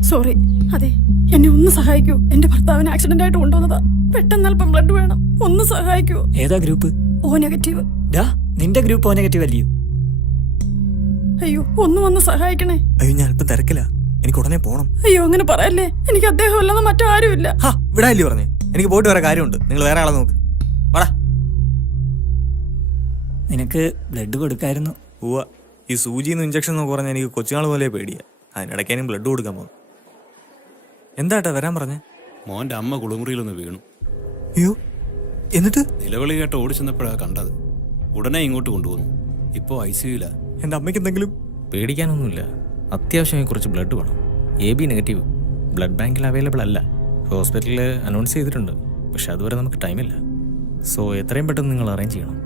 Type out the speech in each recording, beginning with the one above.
Sorry അതെ എന്നെ ഒന്ന് സഹായിക്കൂ. എന്റെ ഭർത്താവിന് ആക്സിഡന്റ് ആയിട്ട് കൊണ്ടുവന്നതാ. പെട്ടെന്ന് അല്പം ബ്ലഡ് വേണം. ഒന്ന് സഹായിക്കൂ. ഏതാ ഗ്രൂപ്പ് ഓ നെഗറ്റീവ് ഡാ നിന്റെ ഗ്രൂപ്പ് ഓ നെഗറ്റീവ് അല്ലയോ? അയ്യോ ഒന്ന് വന്ന് സഹായിക്കണേ. അയ്യോ ഞാൻ അല്പം തിരക്കില്ല എനിക്ക് ഉടനെ പോണം. അയ്യോ അങ്ങനെ പറയല്ലേ? എനിക്ക് അദ്ദേഹം അല്ലാതെ മറ്റാരുമില്ല. ഹാ വിടാല്ലേ പറഞ്ഞു? എനിക്ക് പോയിട്ട് വരാൻ കാര്യമുണ്ട്. നിങ്ങൾ വേറെ ആളെ നോക്ക്. വാടാ. നിനക്ക് ബ്ലഡ് കൊടുക്കായിരുന്നു. ഉവ്വ. ഈ സൂചിന്ന് ഇഞ്ചക്ഷൻ എന്നൊക്കെ പറഞ്ഞാൽ എനിക്ക് കൊച്ചുനാൾ പോലെ പേടിയാ. അതിനിടയ്ക്ക് എനിക്ക് ബ്ലഡ് കൊടുക്കാൻ പോകും എന്താട്ടാ വരാൻ പറഞ്ഞേ? മോന്റെ അമ്മ കുളിമുറിയിലൊന്ന് വീണു. അയ്യോ എന്നിട്ട്? നിലവിളി കേട്ട് ചെന്നപ്പോഴാണ് കണ്ടത്. ഉടനെ ഇങ്ങോട്ട് കൊണ്ടുവന്നു. ഇപ്പോ ഐ സിയുല എന്റെ അമ്മയ്ക്ക് എന്തെങ്കിലും? പേടിക്കാനൊന്നുമില്ല. അത്യാവശ്യമായി കുറച്ച് ബ്ലഡ് വേണം. എ ബി നെഗറ്റീവ് ബ്ലഡ് ബാങ്കിൽ അവൈലബിൾ അല്ല. ഹോസ്പിറ്റലിൽ അനൗൺസ് ചെയ്തിട്ടുണ്ട്. പക്ഷെ അതുവരെ നമുക്ക് ടൈമില്ല സോ എത്രയും പെട്ടെന്ന് നിങ്ങൾ അറേഞ്ച് ചെയ്യണം.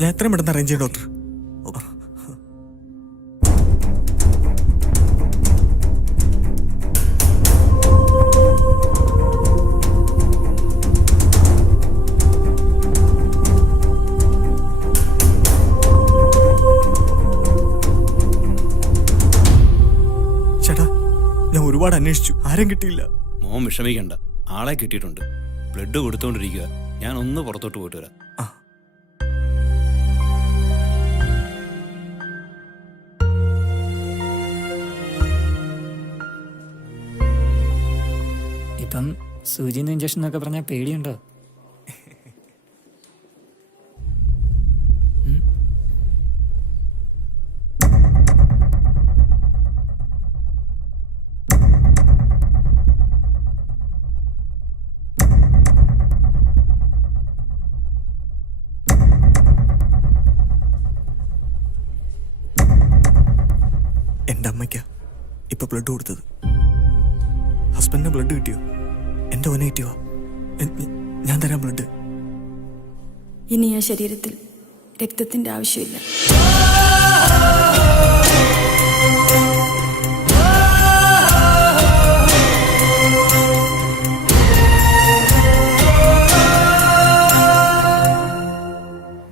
ഞാൻ എത്രയും പെട്ടെന്ന് അറേഞ്ച് ചെയ്യാം ഡോക്ടർ ഒരുപാട് അന്വേഷിച്ചു. ആരും കിട്ടിയില്ല. മോൻ വിഷമിക്കണ്ട. ആളെ കിട്ടിയിട്ടുണ്ട്. ബ്ലഡ് കൊടുത്തോണ്ടിരിക്കുക ഞാൻ ഒന്ന് പുറത്തോട്ട് പോയിട്ട് വരാം. ഇപ്പം സൂചിന്ന് ഇഞ്ചക്ഷൻ എന്നൊക്കെ പറഞ്ഞാൽ പേടിയുണ്ടോ? എന്റെ അമ്മയ്ക്കാ ഇപ്പൊ ബ്ലഡ് കൊടുത്തത്. ഹസ്ബൻഡിന് ബ്ലഡ് കിട്ടിയോ? എന്റെ ഓന കിട്ടിയോ? ഞാൻ തരാം ബ്ലഡ് ഇനി ആ ശരീരത്തിൽ രക്തത്തിന്റെ ആവശ്യമില്ല.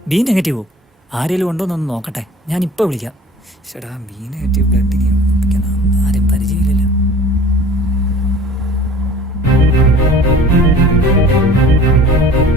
ബി നെഗറ്റീവോ ആരെങ്കിലും ഉണ്ടോ എന്നൊന്ന് നോക്കട്ടെ. ഞാൻ ഇപ്പോൾ വിളിക്കാം. ചേട്ടാ ബി നെഗറ്റീവ് ബ്ലഡ് Oh,